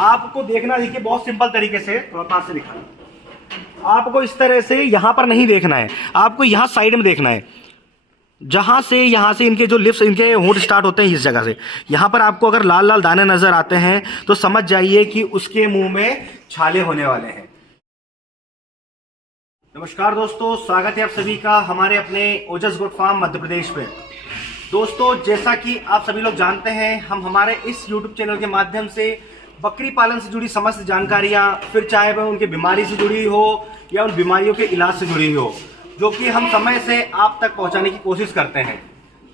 आपको देखना, देखिए बहुत सिंपल तरीके से, थोड़ा पास से दिखाना। आपको इस तरह से यहाँ पर नहीं देखना है, आपको यहाँ साइड में देखना है। यहाँ से इनके जो लिप्स, इनके होंठ स्टार्ट होते हैं इस जगह से, यहाँ पर आपको अगर लाल लाल दाने नजर आते हैं तो समझ जाइए कि उसके मुंह में छाले होने वाले हैं। नमस्कार दोस्तों, स्वागत है आप सभी का हमारे अपने ओजस गोट फार्म मध्य प्रदेश में। दोस्तों, जैसा कि आप सभी लोग जानते हैं, हम हमारे इस YouTube चैनल के माध्यम से बकरी पालन से जुड़ी समस्त जानकारियां, फिर चाहे वह उनकी बीमारी से जुड़ी हो या उन बीमारियों के इलाज से जुड़ी हो, जो कि हम समय से आप तक पहुंचाने की कोशिश करते हैं,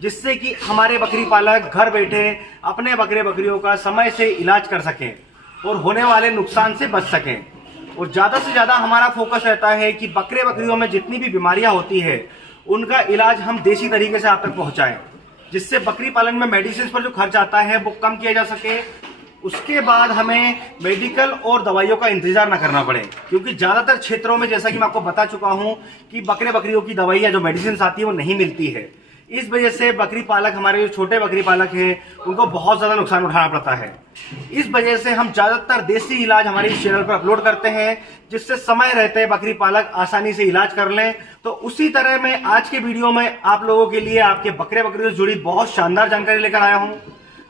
जिससे कि हमारे बकरी पालक घर बैठे अपने बकरे बकरियों का समय से इलाज कर सकें और होने वाले नुकसान से बच सकें। और ज़्यादा से ज़्यादा हमारा फोकस रहता है कि बकरे बकरियों में जितनी भी बीमारियां होती है उनका इलाज हम देसी तरीके से आप तक पहुंचाएं, जिससे बकरी पालन में मेडिसिन पर जो खर्च आता है वो कम किया जा सके। उसके बाद हमें मेडिकल और दवाइयों का इंतजार न करना पड़े, क्योंकि ज़्यादातर क्षेत्रों में, जैसा कि मैं आपको बता चुका हूं, कि बकरे बकरियों की दवाइयाँ जो मेडिसिन आती है वो नहीं मिलती है। इस वजह से बकरी पालक, हमारे जो छोटे बकरी पालक हैं, उनको बहुत ज़्यादा नुकसान उठाना पड़ता है। इस वजह से हम ज़्यादातर देसी इलाज हमारे इस चैनल पर अपलोड करते हैं, जिससे समय रहते बकरी पालक आसानी से इलाज कर लें। तो उसी तरह मैं आज के वीडियो में आप लोगों के लिए आपके बकरे बकरियों से जुड़ी बहुत शानदार जानकारी लेकर आया हूं,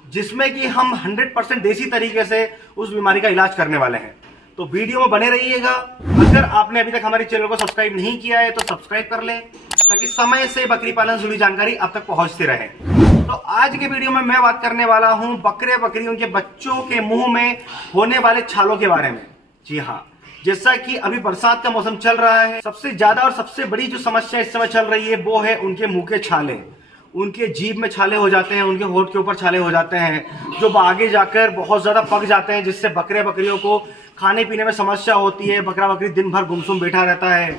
जिसमें कि हम 100% देसी तरीके से उस बीमारी का इलाज करने वाले हैं। तो वीडियो में बने रहिएगा। अगर आपने अभी तक हमारे चैनल को सब्सक्राइब नहीं किया है तो सब्सक्राइब कर लें, ताकि समय से बकरी पालन से जुड़ी जानकारी आप तक पहुंचती रहे। तो आज के वीडियो में मैं बात करने वाला हूं बकरे बकरियों के बच्चों के मुंह में होने वाले छालों के बारे में। जी हाँ, जैसा कि अभी बरसात का मौसम चल रहा है, सबसे ज्यादा और सबसे बड़ी जो समस्या इस समय चल रही है वो है उनके मुंह के छाले। उनके जीभ में छाले हो जाते हैं, उनके होंठ के ऊपर छाले हो जाते हैं, जो आगे जाकर बहुत ज्यादा पक जाते हैं, जिससे बकरे बकरियों को खाने पीने में समस्या होती है। बकरा बकरी दिन भर गुमसुम बैठा रहता है,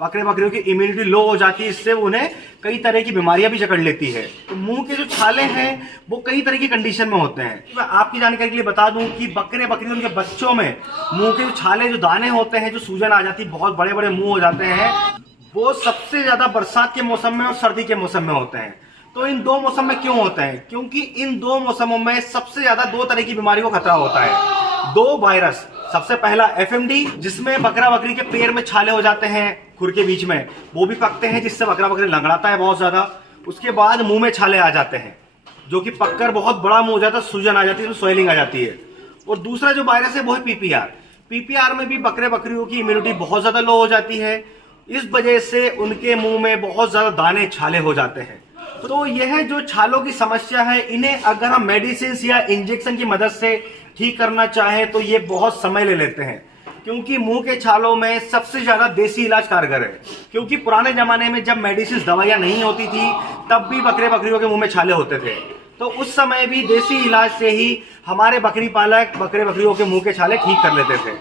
बकरे बकरियों की इम्यूनिटी लो हो जाती है, इससे उन्हें कई तरह की बीमारियां भी जकड़ लेती है। तो मुंह के जो छाले हैं वो कई तरह की कंडीशन में होते हैं। मैं आपकी जानकारी के लिए बता दूं कि बकरे बकरियों के बच्चों में मुंह के जो छाले, जो दाने होते हैं, जो सूजन आ जाती है, बहुत बड़े बड़े मुंह हो जाते हैं, वो सबसे ज्यादा बरसात के मौसम में और सर्दी के मौसम में होते हैं। तो इन दो मौसम में क्यों होते हैं? क्योंकि इन दो मौसमों में सबसे ज्यादा दो तरह की बीमारी को खतरा होता है, दो वायरस। सबसे पहला FMD, जिसमें बकरा बकरी के पैर में छाले हो जाते हैं, खुर के बीच में, वो भी पकते हैं, जिससे बकरा बकरी लंगड़ाता है बहुत ज्यादा। उसके बाद मुंह में छाले आ जाते हैं, जो कि पककर बहुत बड़ा मुंह हो जाता है, सूजन आ जाती है, स्वेलिंग आ जाती है। और दूसरा जो वायरस है वो है PPR में भी बकरे बकरियों की इम्यूनिटी बहुत ज्यादा लो हो जाती है। इस वजह से उनके मुंह में बहुत ज्यादा दाने छाले हो जाते हैं। तो यह जो छालों की समस्या है, इन्हें अगर हम मेडिसिन या इंजेक्शन की मदद से ठीक करना चाहें तो ये बहुत समय ले लेते हैं, क्योंकि मुंह के छालों में सबसे ज्यादा देसी इलाज कारगर है। क्योंकि पुराने जमाने में जब मेडिसिन, दवाइयां नहीं होती थी, तब भी बकरे बकरियों के मुंह में छाले होते थे। तो उस समय भी देसी इलाज से ही हमारे बकरी पालक बकरे बकरियों के मुंह के छाले ठीक कर लेते थे।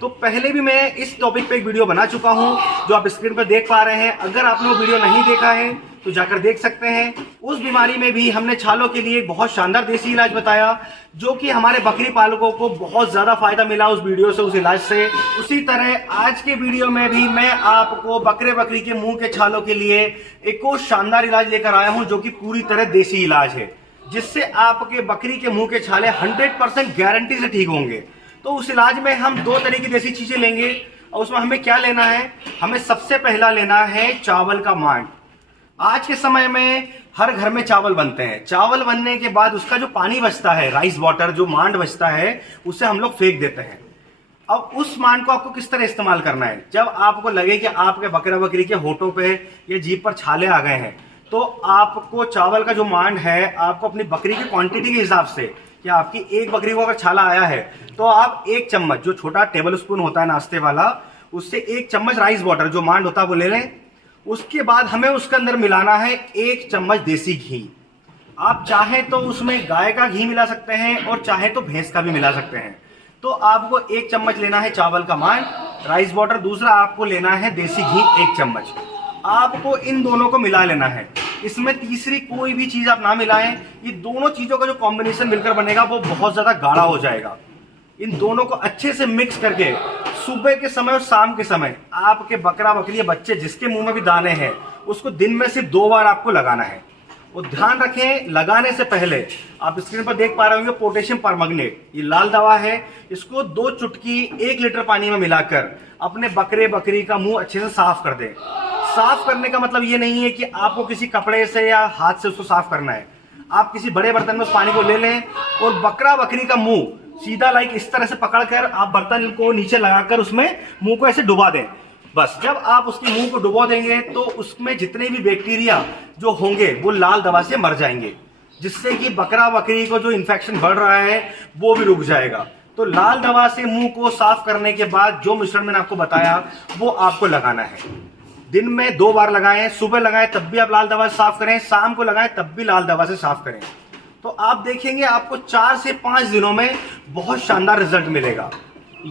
तो पहले भी मैं इस टॉपिक पे एक वीडियो बना चुका हूं, जो आप स्क्रीन पर देख पा रहे हैं। अगर आपने वो वीडियो नहीं देखा है तो जाकर देख सकते हैं। उस बीमारी में भी हमने छालों के लिए एक बहुत शानदार देसी इलाज बताया, जो कि हमारे बकरी पालकों को बहुत ज्यादा फायदा मिला उस वीडियो से, उस इलाज से। उसी तरह आज के वीडियो में भी मैं आपको बकरे बकरी के मुंह के छालों के लिए एक और शानदार इलाज लेकर आया हूं, जो कि पूरी तरह देसी इलाज है, जिससे आपके बकरी के मुंह के छाले 100% गारंटी से ठीक होंगे। तो उस इलाज में हम दो तरह की देसी चीजें लेंगे, और उसमें हमें क्या लेना है? हमें सबसे पहला लेना है चावल का मांड। आज के समय में हर घर में चावल बनते हैं। चावल बनने के बाद उसका जो पानी बचता है, राइस वाटर, जो मांड बचता है, उसे हम लोग फेंक देते हैं। अब उस मांड को आपको किस तरह इस्तेमाल करना है? जब आपको लगे कि आपके बकरा बकरी के होठों पे या जीभ पर छाले आ गए हैं, तो आपको चावल का जो मांड है, आपको अपनी बकरी की क्वांटिटी के हिसाब से, कि आपकी एक बकरी को अगर छाला आया है तो आप 1 चम्मच, जो छोटा टेबल स्पून होता है नाश्ते वाला, उससे 1 चम्मच राइस वाटर, जो मांड होता है, वो ले लें। उसके बाद हमें उसके अंदर मिलाना है 1 चम्मच देसी घी। आप चाहें तो उसमें गाय का घी मिला सकते हैं और चाहे तो भैंस का भी मिला सकते हैं। तो आपको 1 चम्मच लेना है चावल का मांड, राइस वाटर, दूसरा आपको लेना है देसी घी 1 चम्मच। आपको इन दोनों को मिला लेना है। इसमें तीसरी कोई भी चीज आप ना मिलाएं। ये दोनों चीजों का जो कॉम्बिनेशन मिलकर बनेगा वो बहुत ज्यादा गाढ़ा हो जाएगा। इन दोनों को अच्छे से मिक्स करके सुबह के समय और शाम के समय आपके बकरा बकरी बच्चे जिसके मुंह में भी दाने हैं, उसको दिन में सिर्फ 2 बार आपको लगाना है। और ध्यान रखें लगाने से पहले आप स्क्रीन पर देख पा रहे होंगे पोटेशियम परमैंगनेट, ये लाल दवा है। इसको 2 चुटकी 1 लीटर पानी में मिलाकर अपने बकरी का मुंह अच्छे से साफ कर दें। साफ करने का मतलब ये नहीं है कि आपको किसी कपड़े से या हाथ से उसको साफ करना है। आप किसी बड़े बर्तन में उस पानी को ले लें और बकरी का मुंह सीधा इस तरह से पकड़कर आप बर्तन को नीचे लगाकर उसमें मुंह को ऐसे डुबा दें। बस जब आप उसके मुंह को डुबो देंगे तो उसमें जितने भी बैक्टीरिया जो होंगे वो लाल दवा से मर जाएंगे, जिससे कि बकरी को जो इन्फेक्शन बढ़ रहा है वो भी रुक जाएगा। तो लाल दवा से मुंह को साफ करने के बाद जो मिश्रण मैंने आपको बताया वो आपको लगाना है। दिन में 2 बार लगाएं, सुबह लगाएं तब भी आप लाल दवा से साफ करें, शाम को लगाएं तब भी लाल दवा से साफ करें। तो आप देखेंगे आपको 4 से 5 दिनों में बहुत शानदार रिजल्ट मिलेगा।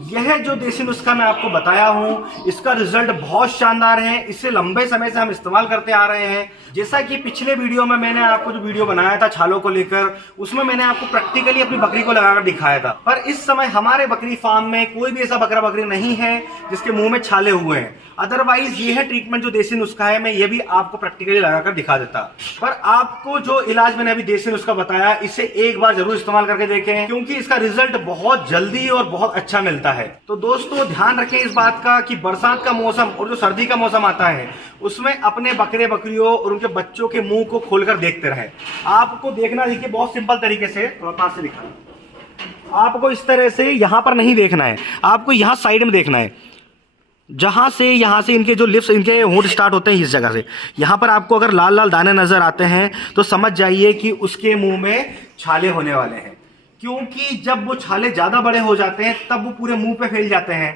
यह जो देसी नुस्खा मैं आपको बताया हूं इसका रिजल्ट बहुत शानदार है। इसे लंबे समय से हम इस्तेमाल करते आ रहे हैं। जैसा कि पिछले वीडियो में मैंने आपको जो वीडियो बनाया था छालों को लेकर, उसमें मैंने आपको प्रैक्टिकली अपनी बकरी को लगाकर दिखाया था। पर इस समय हमारे बकरी फार्म में कोई भी ऐसा बकरी नहीं है जिसके मुंह में छाले हुए हैं। अदरवाइज ये है ट्रीटमेंट जो देसी नुस्खा है, मैं ये भी आपको प्रैक्टिकली लगाकर दिखा देता। पर आपको जो इलाज मैंने अभी देसी नुस्खा बताया इसे एक बार जरूर इस्तेमाल करके देखें, क्योंकि इसका रिजल्ट बहुत जल्दी और बहुत अच्छा मिलता है। तो दोस्तों ध्यान रखें इस बात का कि बरसात का मौसम और जो सर्दी का मौसम आता है उसमें अपने बकरियों और उनके बच्चों के मुंह को खोलकर देखते रहें। आपको देखना देखिए बहुत सिंपल तरीके से, थोड़ा पास से दिखाना। आपको इस तरह से यहां पर नहीं देखना है, आपको यहां साइड में देखना है। यहां से इनके जो लिप्स, इनके होंठ स्टार्ट होते हैं इस जगह से, यहां पर आपको अगर लाल लाल दाने नजर आते हैं तो समझ जाइए कि उसके मुंह में छाले होने वाले हैं। क्योंकि जब वो छाले ज्यादा बड़े हो जाते हैं तब वो पूरे मुंह पे फैल जाते हैं,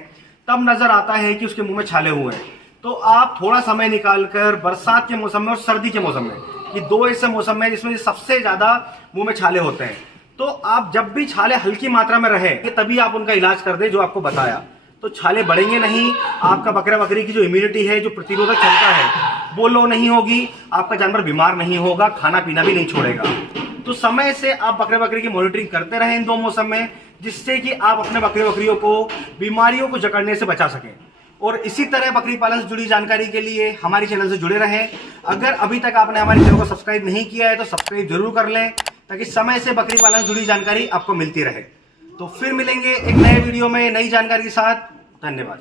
तब नजर आता है कि उसके मुंह में छाले हुए हैं। तो आप थोड़ा समय निकालकर बरसात के मौसम में और सर्दी के मौसम में, ये 2 ऐसे मौसम में जिसमें सबसे ज्यादा मुंह में छाले होते हैं, तो आप जब भी छाले हल्की मात्रा में रहे तभी आप उनका इलाज कर दें जो आपको बताया। तो छाले बढ़ेंगे नहीं, आपका बकरी की जो इम्यूनिटी है, जो प्रतिरोधक क्षमता है वो लो नहीं होगी, आपका जानवर बीमार नहीं होगा, खाना पीना भी नहीं छोड़ेगा। तो समय से आप बकरी की मॉनिटरिंग करते रहें इन 2 मौसम में, जिससे कि आप अपने बकरियों को बीमारियों को जकड़ने से बचा सकें। और इसी तरह बकरी पालन से जुड़ी जानकारी के लिए हमारे चैनल से जुड़े रहें। अगर अभी तक आपने हमारे चैनल को सब्सक्राइब नहीं किया है तो सब्सक्राइब जरूर कर लें, ताकि समय से बकरी पालन से जुड़ी जानकारी आपको मिलती रहे। तो फिर मिलेंगे एक नए वीडियो में नई जानकारी के साथ। धन्यवाद।